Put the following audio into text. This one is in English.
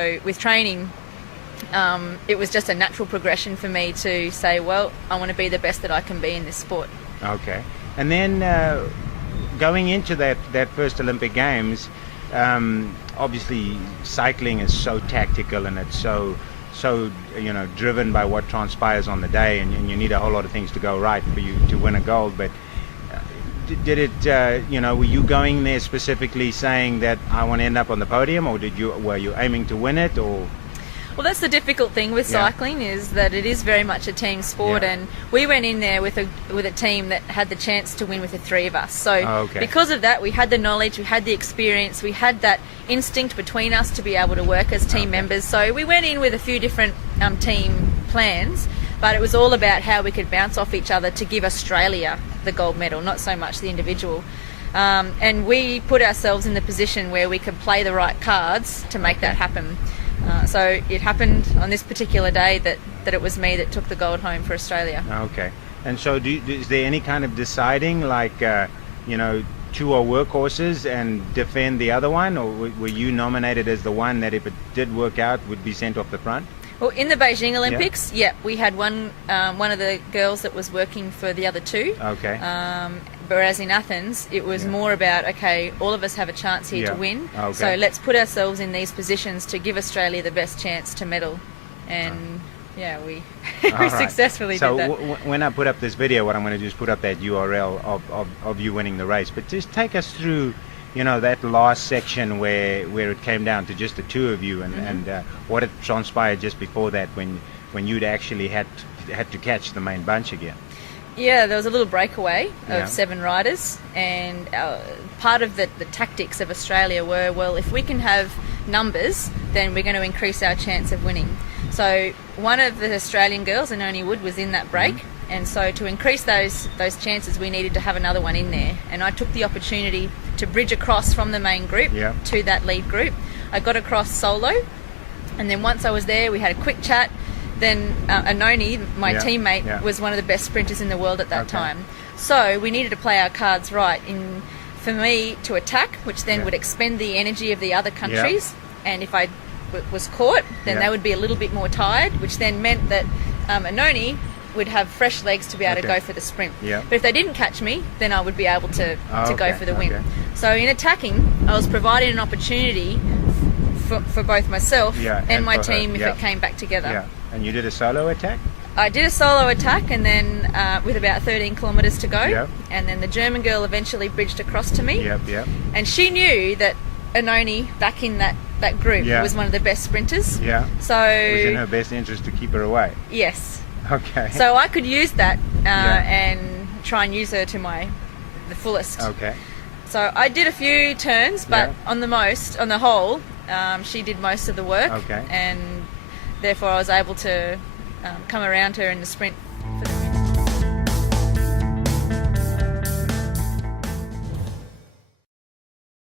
So with training, it was just a natural progression for me to say, well, I want to be the best that I can be in this sport. Okay. And then going into that first Olympic Games, obviously cycling is so tactical, and it's so driven by what transpires on the day, and you need a whole lot of things to go right for you to win a gold. But did it were you going there specifically saying that I want to end up on the podium, or were you aiming to win it? Or well, that's the difficult thing with cycling, is that it is very much a team sport, and we went in there with a team that had the chance to win with the three of us. So because of that, we had the knowledge, we had the experience, we had that instinct between us to be able to work as team members. So we went in with a few different team plans, but it was all about how we could bounce off each other to give Australia the gold medal, not so much the individual. And we put ourselves in the position where we could play the right cards to make that happen. So it happened on this particular day that it was me that took the gold home for Australia. Okay. And so is there any kind of deciding, like, two are workhorses and defend the other one, or were you nominated as the one that if it did work out would be sent off the front? Well, in the Beijing Olympics, we had one of the girls that was working for the other two. Okay. Whereas in Athens, it was more about, okay, all of us have a chance here to win, so let's put ourselves in these positions to give Australia the best chance to medal. And we successfully did that. So when I put up this video, what I'm going to do is put up that URL of you winning the race. But just take us through, that last section where it came down to just the two of you, and what had transpired just before that when you'd actually had to catch the main bunch again. Yeah, there was a little breakaway of 7 riders, and part of the tactics of Australia were, well, if we can have numbers, then we're going to increase our chance of winning. So one of the Australian girls, Anoni Wood, was in that break, and so to increase those chances, we needed to have another one in there. And I took the opportunity to bridge across from the main group to that lead group. I got across solo, and then once I was there, we had a quick chat. Then Anoni, my teammate, was one of the best sprinters in the world at that time. So we needed to play our cards right for me to attack, which then would expend the energy of the other countries. And if I was caught, then they would be a little bit more tired, which then meant that Anoni would have fresh legs to be able to go for the sprint. But if they didn't catch me, then I would be able to go for the win. So in attacking, I was providing an opportunity for both myself and my team if it came back together. And you did a solo attack? I did a solo attack, and then with about 13 kilometres to go, and then the German girl eventually bridged across to me. And she knew that Anoni, back in that group, was one of the best sprinters. So it was in her best interest to keep her away. Yes. Okay. So I could use that and try and use her to the fullest. Okay. So I did a few turns, but on the whole, she did most of the work. Okay. And therefore I was able to come around her in the sprint.